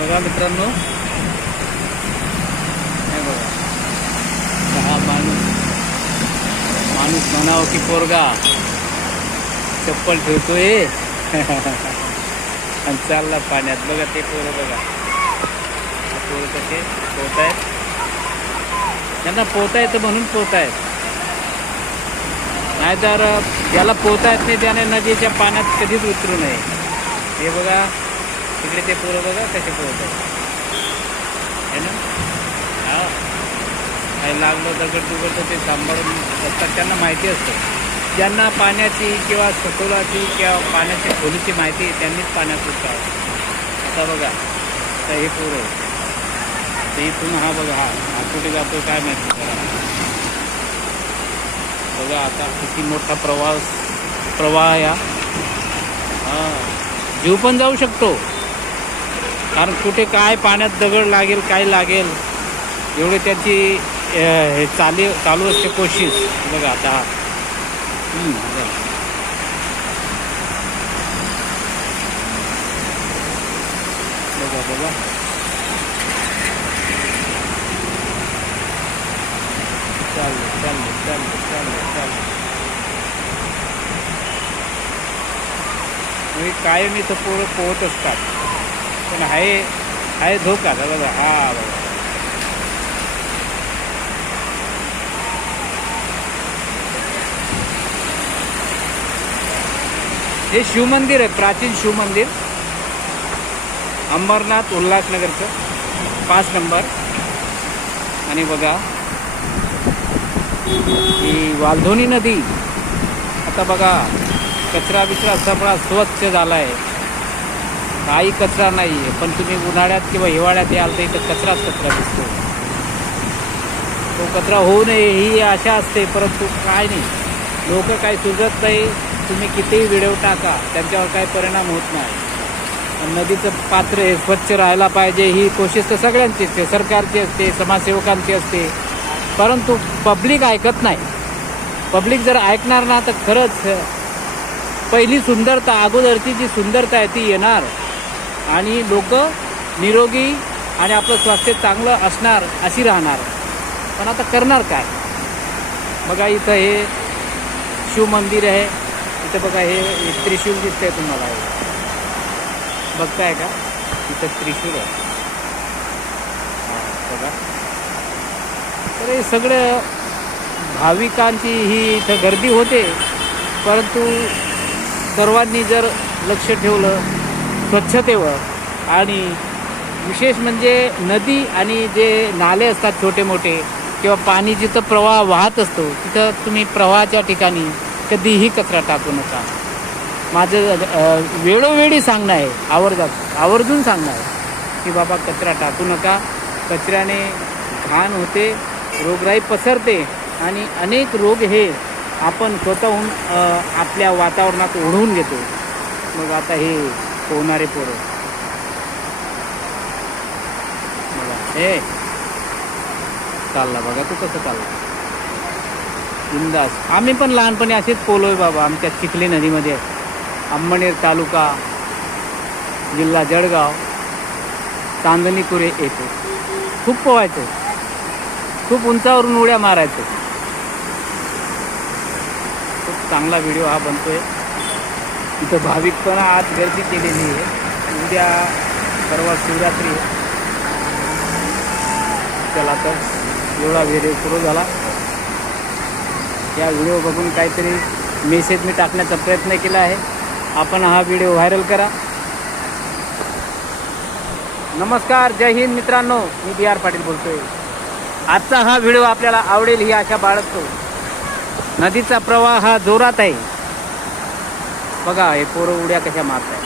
बघा मित्रांनो. नाही बघा. हा माणूस. माणूस म्हणावं की पोरगा. चप्पल ठेवतोय. आणि चालला पाण्यात. बघा ते पोरं बघा. हा पोरं कसे आहेत त्यांना पोहता येतं म्हणून पोहतायत. नाहीतर ज्याला पोहता येत नाही त्याने नदीच्या पाण्यात कधीच उतरू नये. हे बघा. तिकडे ते पोरं बघा कसे पोहत आहे है ना? हा. काही लागलं दगड दुगड तर ते सांभाळून असतात त्यांना माहिती असतं. ज्यांना पाण्याची किंवा सखोलाची किंवा पाण्याच्या खोलीची माहिती आहे, त्यांनीच पाण्यात उतरावं. आता बघा तर हे पोरं ते इथून हा बघा हा. हा कुठे जातो काय माहिती करा. बघा आता किती मोठा प्रवास प्रवाह या. हा. जीव पण जाऊ शकतो. कारण कुठे काय पाण्यात दगड लागेल काय लागेल एवढे त्यांची हे चाली चालू असते कोशिश. बघा आता. बघा. बघा चाललं चाललं चाललं चाललं चाललं. म्हणजे कायम इथं पोरं पोहत असतात. पण आहे आहे धोका का बघा. हा बघा. हे शिवमंदिर आहे प्राचीन शिवमंदिर अंबरनाथ उल्हासनगरचं. पाच नंबर. आणि बघा ही वालधोनी नदी. आता बघा कचरा बिचरा सगळा स्वच्छ झाला आहे काही कचरा नाही आहे. पण तुम्ही उन्हाळ्यात किंवा हिवाळ्यात याल तर इथं कचराच कचरा दिसतो. तो कचरा होऊ नये ही आशा असते परंतु काय नाही. लोक काही सुचत नाही. तुम्ही कितीही व्हिडिओ टाका त्यांच्यावर काही परिणाम होत नाही. नदीचं पात्र हे स्वच्छ राहायला पाहिजे ही कोशिश तर सगळ्यांची असते. सरकारची असते समाजसेवकांची असते. परंतु पब्लिक ऐकत नाही. पब्लिक जर ऐकणार ना तर खरंच पहिली सुंदरता अगोदरची जी सुंदरता आहे ती येणार. आणि लोक निरोगी आणि आपलं स्वास्थ्य चांगलं असणार अशी राहणार. पण आता करणार काय? बघा इथं हे शिवमंदिर आहे. इथं बघा हे त्रिशूल त्रिशूल आहे तुम्हाला. बघताय का? इथं त्रिशूल आहे. बघा. तर हे सगळं भाविकांची ही इथं गर्दी होते. परंतु सर्वांनी जर लक्ष ठेवलं स्वच्छतेवर. आणि विशेष म्हणजे नदी आणि जे नाले असतात छोटे मोठे किंवा पाणी जिथं प्रवाह वाहत असतो तिथं तुम्ही प्रवाहाच्या ठिकाणी कधीही कचरा टाकू नका. माझं वेळोवेळी सांगणं आहे आवर्जा आवर्जून सांगणं आहे की बाबा कचरा टाकू नका. कचऱ्याने घाण होते रोगराई पसरते आणि अनेक रोग हे आपण स्वतःहून आपल्या वातावरणात ओढवून घेतो. मग आता हे पोहणारे पोरं. बघा. हे चालला बघा तू कसं चालला. बिंदास. आम्ही पण लहानपणी असेच पोलोय बाबा. आमच्या चिखली नदीमध्ये. अंबनेर तालुका जिल्हा जळगाव चांदणी कुरे येतो. खूप पोहायचो. खूप उंचावरून उड्या मारायचो. खूप चांगला व्हिडिओ हा बनतोय. इथं भाविक पण आज गर्दी केलेली आहे. उद्या परवा शिवरात्री आहे. चला तर एवढा व्हिडिओ सुरू झाला. या व्हिडिओ बघून काहीतरी मेसेज मी टाकण्याचा प्रयत्न केला आहे. आपण हा व्हिडिओ व्हायरल करा. नमस्कार जय हिंद मित्रांनो. मी बी आर पाटील बोलतोय. आजचा हा व्हिडिओ आपल्याला आवडेल ही आशा बाळगतो. नदीचा प्रवाह हा जोरात आहे. बघा हे पोरं उड्या कशा मारत आहे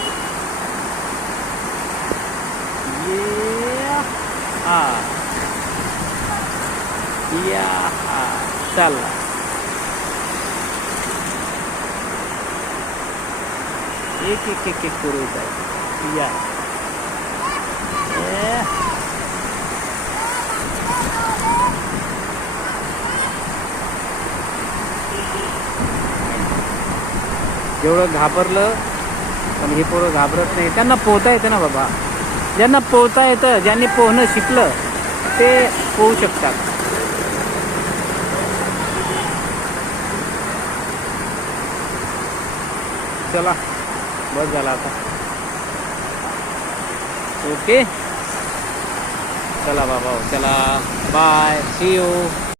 हा या हा चालला एक एक एक एक पोरं येत या जेवढं घाबरलं पण हे पोरं घाबरत नाही. त्यांना पोहता येतं ना बाबा. ज्यांना पोहता येतं ज्यांनी पोहणं शिकलं ते पोहू शकतात. चला बस झाला आता. ओके. चला बाबा चला. बाय. C you